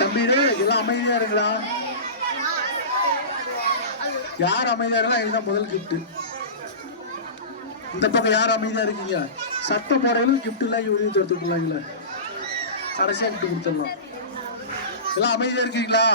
தம்பி எல்லாம் அமைதியா இருங்களா? யார் அமைதியா இருக்கா இதுதான் முதல் கிஃப்ட். இந்த பக்கம் யார் அமைதியா இருக்கீங்க? சட்டை போறவங்களும் கிஃப்ட் எல்லாம் எழுதி எடுத்துக்கலாங்களா? கடைசியா கிஃப்ட் கொடுத்துடலாம். எல்லாம் அமைதியா இருக்கீங்களா?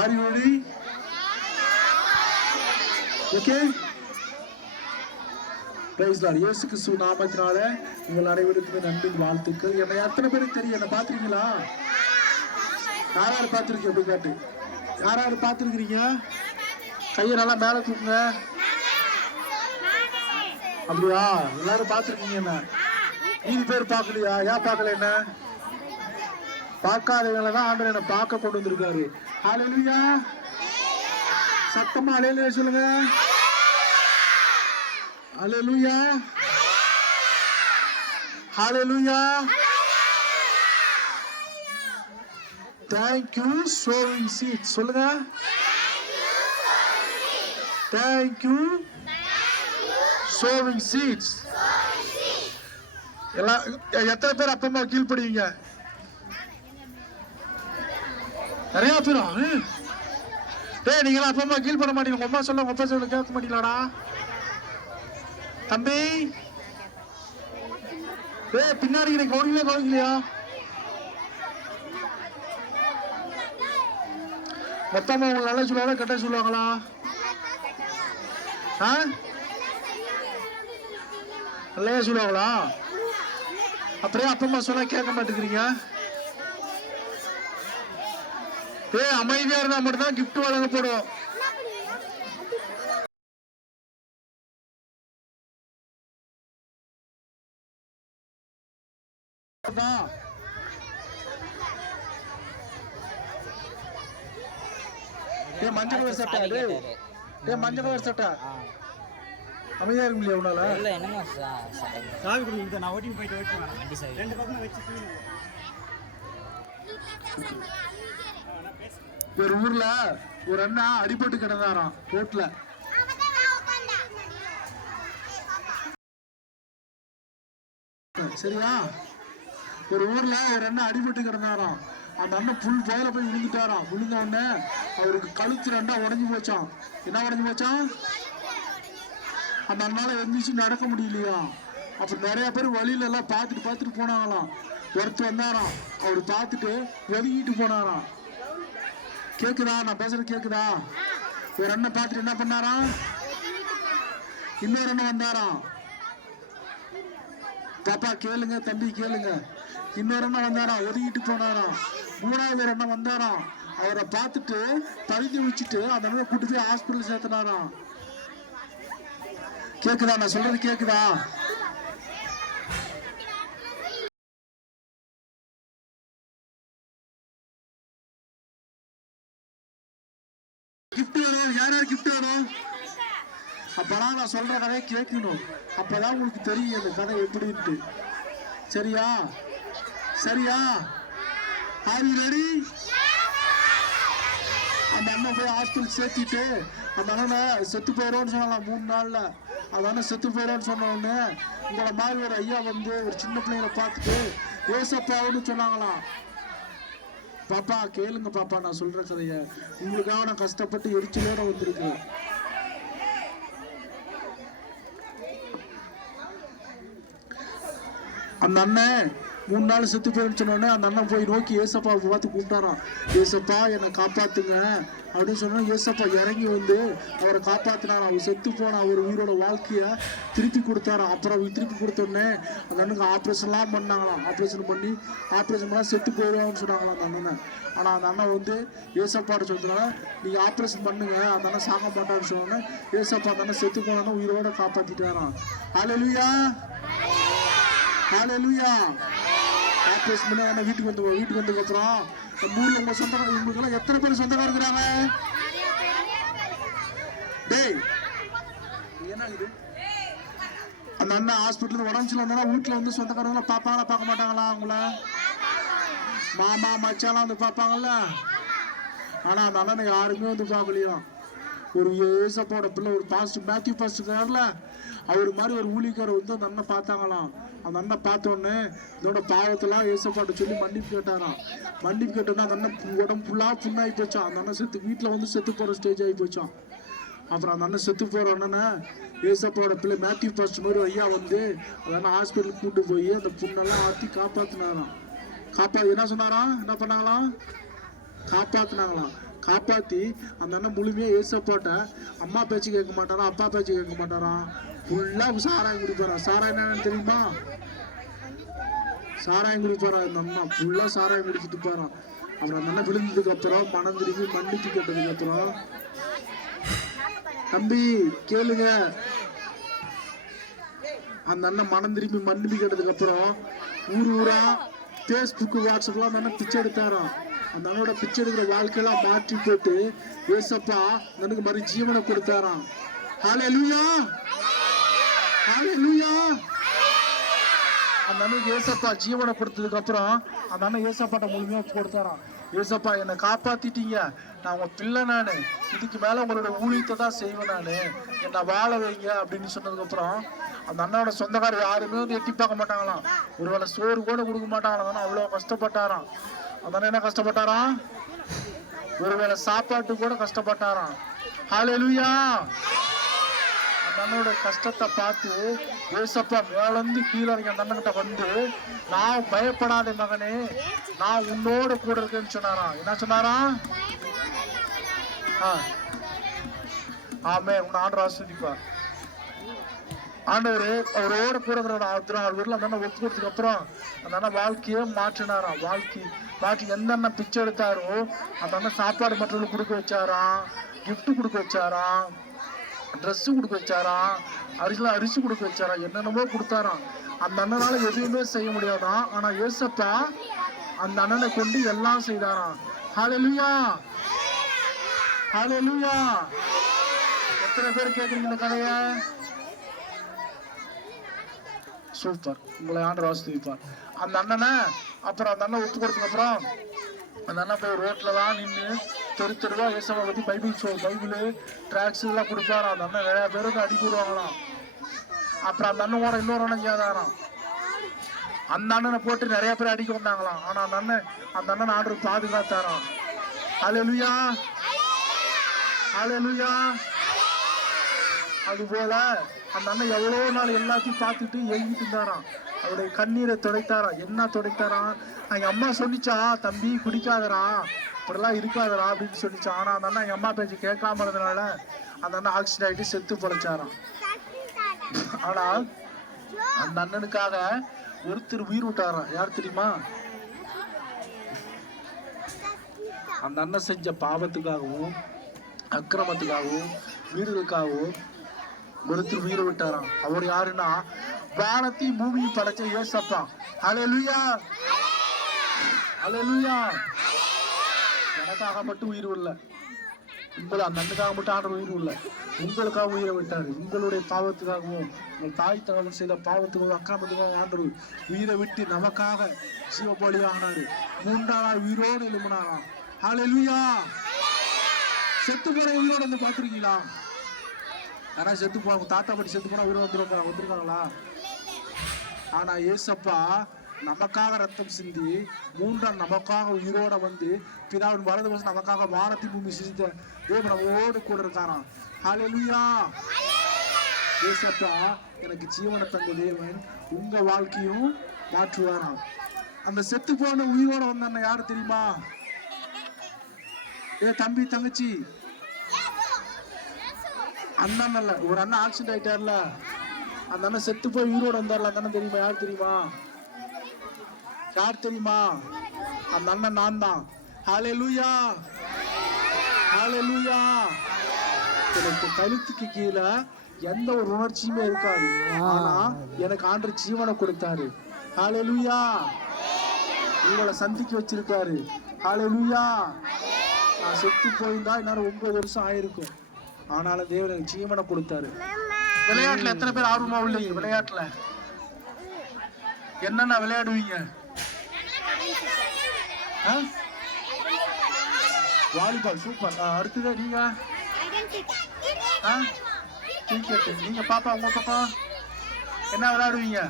Are you ready? Okay. Praise Lord. இயேசு கிறிஸ்து நாமத்தினால உங்கள் அனைவருக்குமே நன்றி வாழ்த்துக்கள். என்னை எத்தனை பேருக்கு தெரியும்? என்ன பார்த்துருக்கீங்களா? யாராரு பார்த்துருக்கீங்க? எப்படி காட்டு. யாராரு பார்த்துருக்கிறீங்க? கையை நல்லா மேலே தூக்குங்க. அப்படியா? எல்லாரும் பார்த்துருக்கீங்க. என்ன மீதி பேர் பார்க்கலையா? ஏன் பார்க்கல? என்ன பார்க்காதவங்களை தான் ஆண்டவர் என்ன பார்க்க கொண்டு வந்திருக்காரு. ஹல்லேலூயா. சத்தமா ஹல்லேலூயா சொல்லுங்க. ஹல்லேலூயா. ஹல்லேலூயா. Thank you sowing seeds. சொல்லுங்க. Thank you sowing seeds. எல்லாம் எத்தனை பேர் அப்பா அம்மா கீழ்படுவீங்க? நிறைய பேரா? டேய், நீங்களா அப்பா அம்மா கீழ்பட மாட்டீங்க. உங்க அம்மா சொல்ல உங்க அப்பா சொல்ல கேட்க மாட்டீங்களாடா தம்பி? டேய், பின்னாடி நீங்க கவனிக்கலையா? மொத்தமா உங்களை நல்லா சொல்லுவாங்களா கெட்ட சொல்லுவாங்களா? நல்லையா சொல்லுவாங்களா? அப்படியே அப்பா அம்மா சொன்னா கேட்க மாட்டேங்கிறீங்க. அமைதியா இருந்தா மட்டும்தான் கிஃப்ட் வழங்கப்படும். மஞ்சள் கலர் சட்டை. மஞ்சள் கலர் சட்டை அமைதியா இருக்க முடியாது உன்னால? சாவி கொடுங்க. நான் ஓட்டிங் போயிட்டு ரெண்டு பக்கம் வச்சு. ஒரு ஊர்ல ஒரு அண்ணா அடிபட்டு கிடந்தாராம் ரோட்ல. சரியா? ஒரு ஊர்ல ஒரு அண்ணா அடிபட்டு கிடந்தாராம். அந்த அண்ணன் புல் போயில போய் விழுந்துட்டாராம். விழுந்த உடனே அவருக்கு கழுத்து ரெண்டா உடஞ்சி போச்சான். என்ன உடஞ்சி போச்சான்? அந்த அண்ணால எந்திரிச்சு நடக்க முடியலையா? அப்ப நிறைய பேர் வழியில எல்லாம் பார்த்துட்டு போனாங்களாம். ஒருத்தர் வந்தாராம். அவரு பார்த்துட்டு ஒதுங்கிட்டு போனாராம். கேக்குதா? நான் பேசுறது கேக்குதா? ஒரு அண்ணன் பார்த்துட்டு என்ன பண்ணாராம்? இன்னொரு அண்ணன் வந்தாராம். பாப்பா கேளுங்க, தம்பி கேளுங்க. இன்னொரு அண்ணன் வந்தாராம், ஒதுங்கிட்டு போனாராம். மூணாவது அண்ணன் வந்தாராம். அவரை பார்த்துட்டு பழுதி வச்சுட்டு அந்த அண்ணன் கூட்டு போய் ஹாஸ்பிட்டல் சேர்த்துனாராம். கேக்குதா? நான் சொல்றது கேக்குதா? கிஃப்ட் வேணும். யார் கிஃப்ட் வேணும்? அப்பதான் நான் சொல்ற கதையை கேட்கணும். அப்பதான் உங்களுக்கு தெரியும் அந்த கதை எப்படின்ட்டு. சரியா? சரியா? R you ready? அந்த அண்ணன் போய் ஹாஸ்பிட்டல் சேர்த்திட்டு அந்த அண்ணனை செத்து போயிடும்னு சொன்னாலாம் 3 நாள்ல. அந்த அண்ணன் செத்து போயிடும்னு சொன்ன உடனே உங்களை மாதிரி ஒரு ஐயா வந்து ஒரு சின்ன பிள்ளைங்களை பார்த்துட்டு ஏசப்பாவுன்னு சொன்னாங்களாம். பாப்பா கேளுங்க பாப்பா, நான் சொல்ற கதைய. உங்களுக்காக நான் கஷ்டப்பட்டு எரிச்சலோட வந்திருக்கேன். அந்த அண்ணன் 3 நாள் செத்து போயின்னு சொன்னோடனே அந்த அண்ணன் போய் நோக்கி ஏசப்பாவை பார்த்து கூப்பிட்டாராம். ஏசப்பா என்னை காப்பாத்துங்க அப்படின்னு சொன்னா ஏசப்பா இறங்கி வந்து அவரை காப்பாத்தினாராம். அவர் செத்து போன அவர் உயிரோட வாழ்க்கைய திருப்பி கொடுத்தாராம். அப்புறம் திருப்பி கொடுத்தோடனே அந்த அண்ணனுக்கு ஆப்ரேஷன்லாம் பண்ணாங்களாம். ஆப்ரேஷன் பண்ணால் செத்து போயிடுவான்னு சொன்னாங்களாம் அந்த அண்ணனை. ஆனா அந்த அண்ணன் வந்து ஏசப்பாடு சொல்றதுனால நீங்க ஆப்ரேஷன் பண்ணுங்க, அந்த அண்ணன் சாக மாட்டான்னு சொன்னோன்னே ஏசப்பா அந்த அண்ணன் செத்து போனோன்னு உயிரோட காப்பாத்திட்டாராம். ஹல்லேலூயா. ஹல்லேலூயா. ஆப்ரேஷன் பண்ணி என்ன வீட்டுக்கு வந்ததுக்கு அப்புறம் நம்ம ஊர்ல உங்க சொந்தக்காரங்க இவங்களுக்கெல்லாம் எத்தனை பேர் சொந்தக்காரங்க இருக்கிறாங்க? டேய் என்ன இது? அந்த அண்ணன் ஹாஸ்பிட்டல் உடம்பு சரியில்லை வீட்டுல வந்து சொந்தக்காரங்க பார்ப்பாங்களா பார்க்க மாட்டாங்களா? அவங்கள மாமா மச்சாலாம் வந்து பார்ப்பாங்கல்ல. ஆனா அந்த அண்ணனை யாருமே வந்து பார்க்கலையும். ஒரு ஏசப்பாவோட பிள்ளை, ஒரு பாஸ்டர் மேத்யூ பாஸ்டர்ல அவர் மாதிரி ஒரு ஊழியக்காரர் வந்து அந்த அண்ணன் பார்த்தாங்களாம். அந்த அண்ணன் பார்த்தோன்னே இதோட பாவத்தெல்லாம் ஏசப்பாட்ட சொல்லி மன்னிப்பு கேட்டாராம். மன்னிப்பு கேட்டோன்னா அந்த அண்ணன் உடம்பு ஃபுல்லாக புண்ணாகி போச்சான். அந்த அண்ணன் செத்து வீட்டில் வந்து செத்து போகிற ஸ்டேஜ் ஆகி போச்சான். அப்புறம் அந்த அண்ணன் செத்து போகிற அண்ணனை ஏசப்பாவோட பிள்ளை மேத்யூ பாஸ்டர் மாதிரி ஐயா வந்து அந்த அண்ணன் ஹாஸ்பிட்டலுக்கு கூட்டு போய் அந்த புண்ணெல்லாம் ஆற்றி காப்பாற்றினாராம். என்ன சொன்னாராம், என்ன பண்ணாங்களாம், காப்பாற்றினாங்களாம். காப்பாற்றி அந்த அண்ணன் முழுமையாக ஏசப்பாட்ட அம்மா பேச்சு கேட்க மாட்டாராம், அப்பா பேச்சு கேட்க மாட்டாராம், ஃபுல்லாக சாராயம் குடிப்பாராம். சாராயம் என்னன்னு தெரியுமா? சாராயம் குடிப்பாரா அந்த அண்ணா, ஃபுல்லாக சாராயம் குடிச்சிட்டு போறான். அப்புறம் அந்த அண்ணன் விழுந்ததுக்கு அப்புறம் மனம் திரும்பி மன்னிப்பு கேட்டதுக்கு அப்புறம், தம்பி கேளுங்க, அந்த அண்ணன் மனம் திரும்பி மன்னிப்பு கேட்டதுக்கு அப்புறம் ஊர் ஊரா ஃபேஸ்புக்கு வாட்ஸ்அப்லாம் அந்த அண்ணன் பிச்சை எடுத்தாராம். அந்த அண்ணனோட பிச்சை எடுக்கிற வாழ்க்கையெல்லாம் மாற்றி போட்டு ஏசப்பா எனக்கு மறு ஜீவனை கொடுத்தாராம். ஹல்லேலூயா, ஹல்லேலூயா. அந்த அண்ணனுக்கு ஏசப்பா ஜீவனை கொடுத்ததுக்கு அப்புறம் அந்த அண்ணன் ஏசப்பாட்ட முழுமையா கொடுத்தாராம். ஏசப்பா என்னை காப்பாத்திட்டீங்க, நான் உங்க பிள்ளை, நானு இதுக்கு மேல உங்களோட ஊழியத்தை தான் செய்வேன், நானு என்னை வாழ வைங்க அப்படின்னு சொன்னதுக்கு அப்புறம் அந்த அண்ணனோட சொந்தக்காரர் யாருமே வந்து எட்டி பார்க்க மாட்டாங்களாம். ஒருவேளை சோறு கூட கொடுக்க மாட்டாங்களாம். அவ்வளவு கஷ்டப்பட்டாராம். அந்த அண்ணன் என்ன கஷ்டப்பட்டாராம், ஒருவேளை சாப்பாட்டு கூட கஷ்டப்பட்டாராம். ஹல்லேலூயா. அந்த அண்ணனோட கஷ்டத்தை பார்த்து ஏசப்பா மேலேருந்து கீழே இறங்கி அந்த அண்ணன்கிட்ட வந்து, நான் பயப்படாத மகனே, நான் உன்னோட கூட இருக்கேன்னு சொன்னாராம். என்ன சொன்னாராம்? ஆமே, உன்னை ஆண்டவர் ஆஸ்வதிப்பார். ஆண்டவர் அவரோட கூட இருக்கிற அந்த அண்ணன் ஒப்பு கொடுத்ததுக்கு அப்புறம் அந்த அண்ணன் வாழ்க்கையே மாற்றினாராம். வாழ்க்கை மாற்றி எந்த அண்ணன் பிச்சை எடுத்தாரோ அந்த அண்ணன் சாப்பாடு மற்றவங்களுக்கு கொடுக்க வச்சாராம், கிஃப்ட் கொடுக்க வச்சாராம், ட்ரெஸ்ஸு கொடுக்க வச்சாராம், அரிசி கொடுக்க வச்சாராம், என்னென்னமோ கொடுத்தாராம். அந்த அண்ணனால எதுவுமே செய்ய முடியாதான். ஆனா ஏசப்பா அந்த அண்ணனை கொண்டு எல்லாம் செய்தாராம். ஹல்லேலூயா, ஹல்லேலூயா. எத்தனை பேர் கேட்குறீங்க இந்த கதைய? சூப்பர், உங்களை ஆண்டவர் ஆசீர்வதிப்பார். அந்த அண்ணனை அப்புறம் அந்த அண்ணன் ஒப்பு கொடுத்ததுக்கு அப்புறம் அந்த அண்ணன் போய் ரோட்ல தான் நின்று தெருவா ஏசப்பா பத்தி பைபிள் ட்ராக்ஸ் எல்லாம் கொடுப்பாராம். அந்த அண்ணன் நிறைய பேர் வந்து அடிக்க விடுவாங்களாம். அப்புறம் அந்த அண்ணன் கூட இன்னொரு அண்ணன் சேதாராம். அந்த அண்ணனை போட்டு நிறைய பேர் அடிக்க வந்தாங்களாம். ஆனா அந்த அண்ணன் ஆண்டவர் பாதுகாத்தாராம். ஹல்லேலூயா, ஹல்லேலூயா. அது போல அந்த அண்ணன் எவ்வளவு நாள் எல்லாத்தையும் பார்த்துட்டு எழுதிட்டு இருந்தாராம். அவருடைய கண்ணீரை துடைத்தாராம். என்ன துடைத்தாராம்? எங்க அம்மா சொன்னிச்சா, தம்பி குடிக்காதரா, இப்படிலாம் இருக்காதரா அப்படின்னு சொல்லிச்சா. ஆனா அந்த அண்ணன் எங்க அம்மா பேச்சு கேட்காம இருந்ததுனால அந்த அண்ணன் ஆக்சிடென்ட் ஆகிட்டு செத்து பொழைச்சாராம். ஆனா அந்த அண்ணனுக்காக ஒருத்தர் உயிர் விட்டாராம். யார் தெரியுமா? அந்த அண்ணன் செஞ்ச பாவத்துக்காகவும் அக்கிரமத்துக்காகவும் வீரர்களுக்காகவும் ஒருத்தர் உயிரை விட்டாராம். அவர் யாருன்னா வானத்தையும் பூமியும் படைச்ச ஏசப்பா. ஹல்லேலூயா, ஹல்லேலூயா. எனக்காக மட்டும் உயிர் விடல, உங்களை அந்த அண்ணுக்காக மட்டும் ஆண்டவர் உயிர் விடல, உங்களுக்காக உயிரை விட்டாரு. உங்களுடைய பாவத்துக்காகவும் உங்கள் தாய் தகவல் செய்த பாவத்துக்காகவும் அக்கிரமத்துக்காக ஆண்டவர் உயிரை விட்டு நமக்காக ஜீவபலி ஆனாரு. 3ஆம் நாள் உயிரோடு எழுப்பினாராம். ஹல்லேலூயா. செத்து போன உயிரோடு வந்து பார்த்துருக்கீங்களா? ஆனா செத்து போன தாத்தா படி செத்து போனா உயிரை வந்திருக்காங்களா? ஆனா ஏசப்பா நமக்காக ரத்தம் சிந்தி 3ஆம் நமக்காக உயிரோட வந்து பிதாவின் வலது பக்கம் நமக்காக வானத்தை பூமி சிரித்த தேவன் நம்மோடு கூட இருக்காராம். ஹல்லேலூயா. ஏசப்பா எனக்கு ஜீவனை தந்த தேவன் உங்க வாழ்க்கையும் மாற்றுவாராம். அந்த செத்து போன உயிரோட வந்த யாரு தெரியுமா? தம்பி தங்கச்சி அண்ணன் அல்ல, ஒரு அண்ணன் ஆக்சிடென்ட் ஆயிட்டார்ல, அந்த அண்ணன் செத்து போய் உயிரோட வந்தார்ல, அந்த அண்ணன் தெரியுமா? யார் தெரியுமா? யார் தெரியுமா? அந்த அண்ணன் நான் தான். ஹல்லேலூயா, ஹல்லேலூயா. எனக்கு கழுத்துக்கு கீழே எந்த ஒரு உணர்ச்சியுமே இருக்காது. ஆனா எனக்கு ஆண்டவர் ஜீவனை கொடுத்தாரு. ஹல்லேலூயா. உங்களை சந்திக்க வச்சிருக்காரு. ஹல்லேலூயா. நான் செத்து போயிருந்தா இன்னும் 9 வருஷம் ஆயிருக்கும். ஆனாலும் தேவன் ஜீவனை கொடுத்தாரு. விளையாட்டுல எத்தனை பேர் ஆர்வமா உள்ளீங்க? விளையாட்டுல என்னென்ன விளையாடுவீங்க? வாலிபால். சூப்பர். அடுத்தது நீங்க? கிரிக்கெட். நீங்க பாப்பா, உங்க பாப்பா என்ன விளையாடுவீங்க?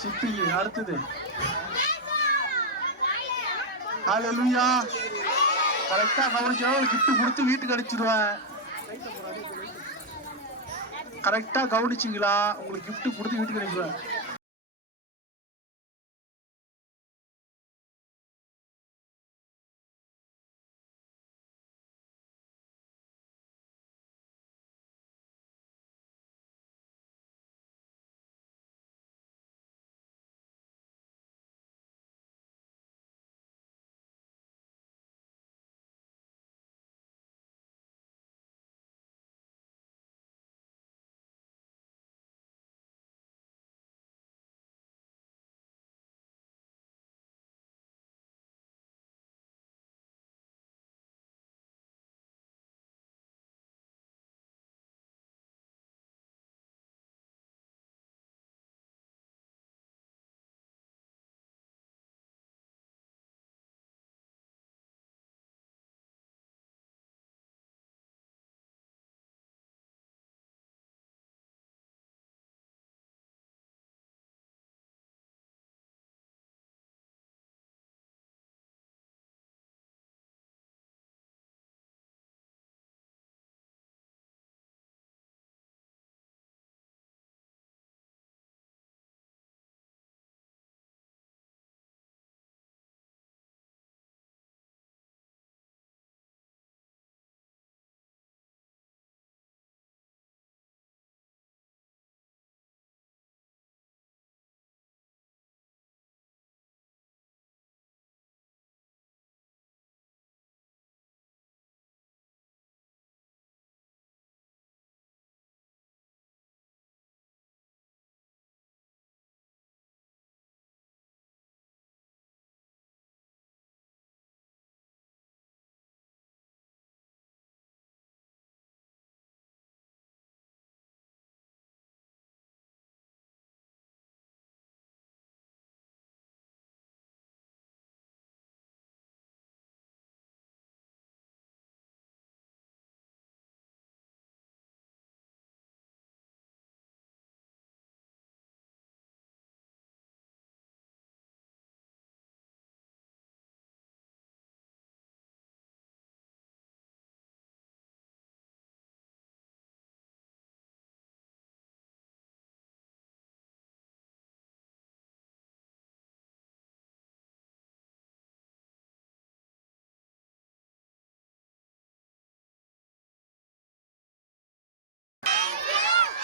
ஷிப்பிங். அடுத்தது ஹalleluya. கரெக்டா கவனிச்சா கிஃப்ட் கொடுத்து வீட்டுக்கு அடிச்சிடுவேன். கரெக்டா கவனிச்சிங்களா? உங்களுக்கு கிஃப்ட் கொடுத்து வீட்டுக்கு அடிச்சிடுவேன்.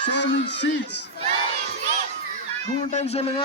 Sowing seeds. 3 times சொல்லுங்க.